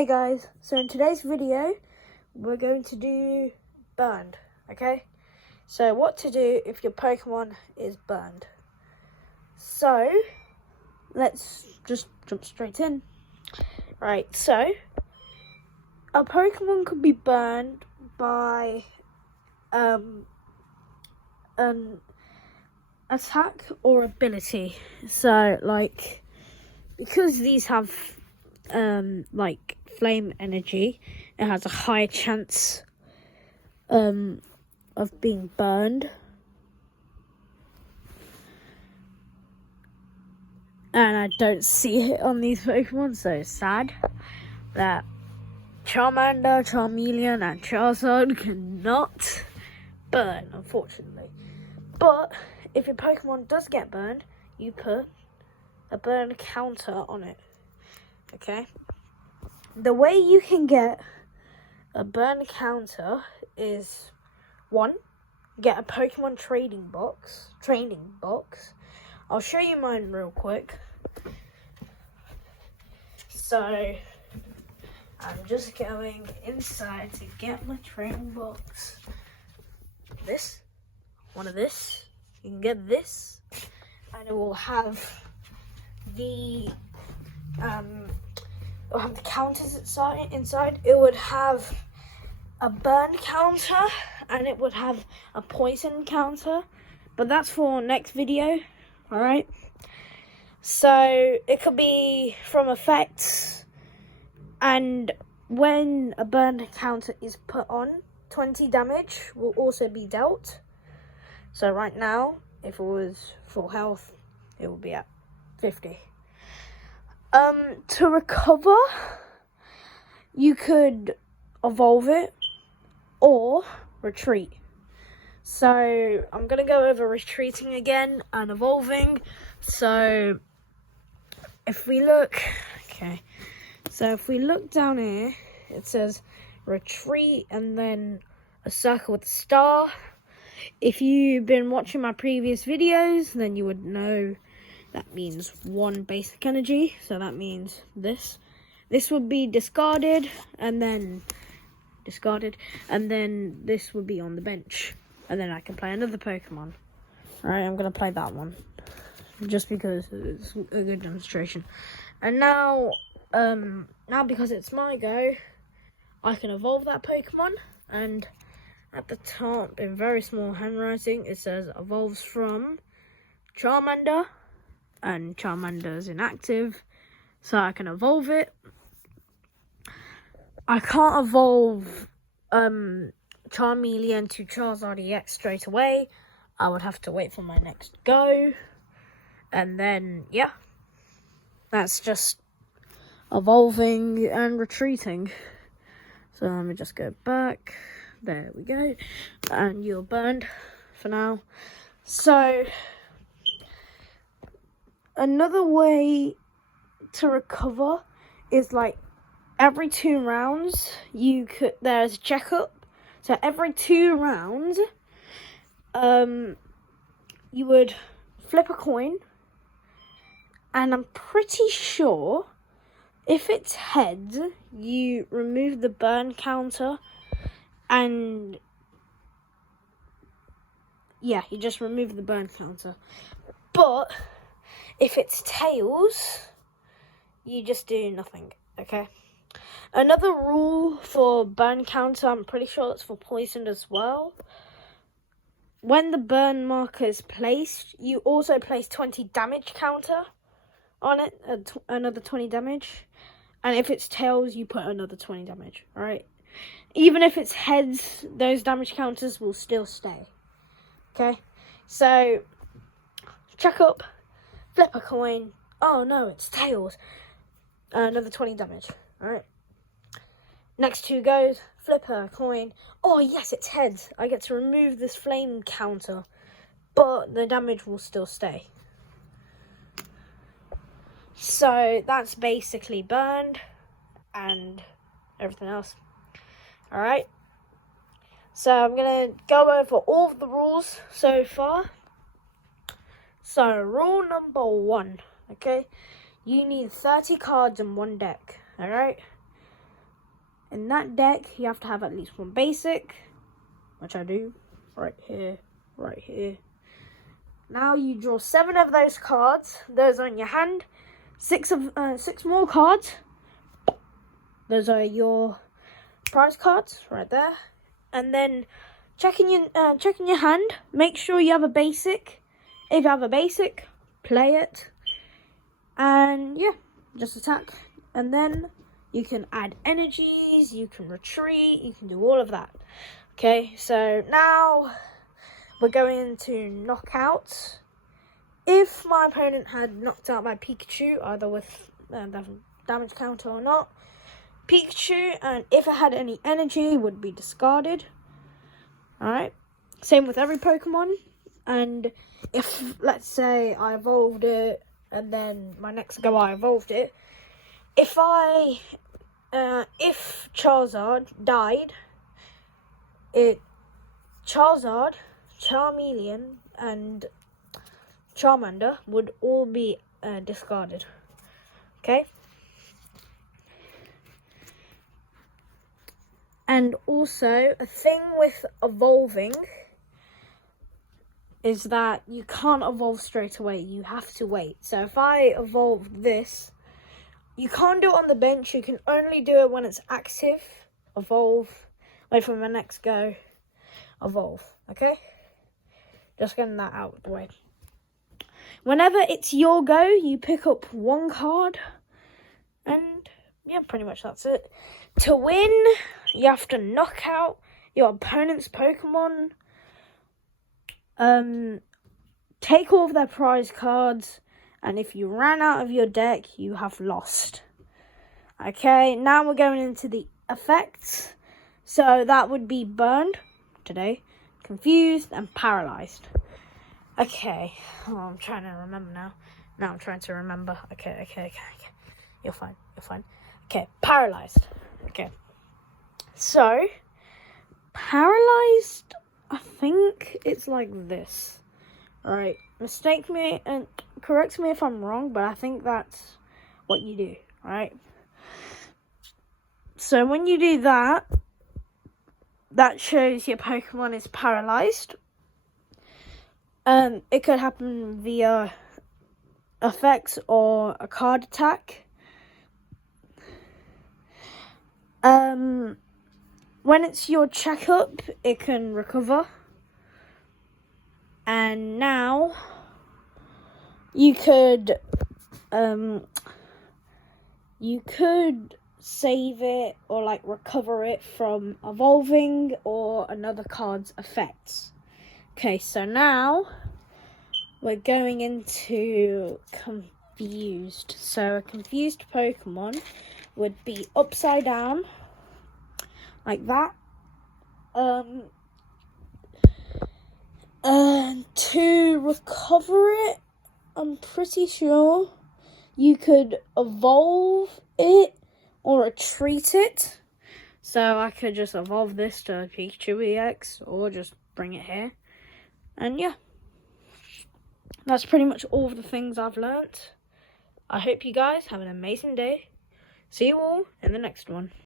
Hey guys, so in today's video we're going to do burned, okay? So what to do if your Pokemon is burned. So let's just jump straight in. Right, so a Pokemon could be burned by an attack or ability. So like, because these have like flame energy, it has a higher chance of being burned. And I don't see it on these Pokemon, so it's sad that Charmander, Charmeleon, and Charizard cannot burn, unfortunately. But if your Pokemon does get burned, you put a burn counter on it. Okay? The way you can get a burn counter is 1. Get a Pokemon training box. I'll show you mine real quick. So I'm just going inside to get my training box. One of this. You can get this, and it will have the counters inside. It would have a burn counter and it would have a poison counter, but that's for next video. All right, so it could be from effects, and when a burn counter is put on, 20 damage will also be dealt. So right now, if it was full health, it would be at 50. To recover, you could evolve it or retreat. So I'm gonna go over retreating again and evolving. So if we look down here, it says retreat and then a circle with a star. If you've been watching my previous videos, then you would know that means 1 basic energy. So that means this would be discarded, and then this would be on the bench, and then I can play another Pokemon. Alright, I'm gonna play that one just because it's a good demonstration. And now because it's my go, I can evolve that Pokemon, and at the top, in very small handwriting, it says evolves from Charmander, and Charmander is inactive, so I can evolve it. I can't evolve Charmeleon to Charizard EX straight away. I would have to wait for my next go, and then yeah, that's just evolving and retreating. So let me just go back. There we go. And you're burned for now. So another way to recover is like every 2 rounds there's a checkup. So every 2 rounds you would flip a coin, and I'm pretty sure if it's heads, you remove the burn counter, and yeah, you just remove the burn counter. But if it's tails, you just do nothing, okay? Another rule for burn counter, I'm pretty sure it's for poison as well. When the burn marker is placed, you also place 20 damage counter on it, another 20 damage. And if it's tails, you put another 20 damage, alright? Even if it's heads, those damage counters will still stay. Okay? So, check up, flip a coin. Oh no, it's tails. Another 20 damage, alright? Next 2 goes, flip a coin. Oh yes, it's heads. I get to remove this flame counter, but the damage will still stay. So that's basically burned and everything else. Alright, so I'm going to go over all of the rules so far. So rule number 1, okay, you need 30 cards in one deck, alright? in that deck, you have to have at least one basic, which I do, right here, right here. Now you draw 7 of those cards. Those are in your hand. 6 more cards. Those are your prize cards right there. And then checking your hand. Make sure you have a basic. If you have a basic, play it. And yeah, just attack. And then you can add energies. You can retreat. You can do all of that. Okay, so now we're going into knockouts. If my opponent had knocked out my Pikachu, either with damage counter or not, Pikachu, and if it had any energy, would be discarded. Alright, same with every Pokemon. And if, let's say, I evolved it, and then my next go I evolved it, if Charizard died, Charizard, Charmeleon, and Charmander would all be discarded. Okay? And also, a thing with evolving is that you can't evolve straight away. You have to wait. So if I evolve this, you can't do it on the bench. You can only do it when it's active. Evolve. Wait for my next go. Evolve. Okay? Just getting that out of the way. Whenever it's your go, you pick up 1 card. And yeah, pretty much that's it. To win, you have to knock out your opponent's Pokemon. Take all of their prize cards. And if you ran out of your deck, you have lost. Okay, now we're going into the effects. So that would be burned today, confused, and paralyzed. Okay, I'm trying to remember now. Now I'm trying to remember. Okay. You're fine. Okay, paralyzed. Okay. So, paralyzed, I think it's like this. Alright, mistake me and correct me if I'm wrong, but I think that's what you do, right? So when you do that, that shows your Pokemon is paralyzed. It could happen via effects or a card attack. When it's your checkup, it can recover. And now you could save it or like recover it from evolving or another card's effects. Okay, so now we're going into confused. So a confused Pokemon would be upside down, like that. To recover it, I'm pretty sure you could evolve it or retreat it. So I could just evolve this to Pikachu EX or just bring it here. And yeah, that's pretty much all of the things I've learnt. I hope you guys have an amazing day. See you all in the next one.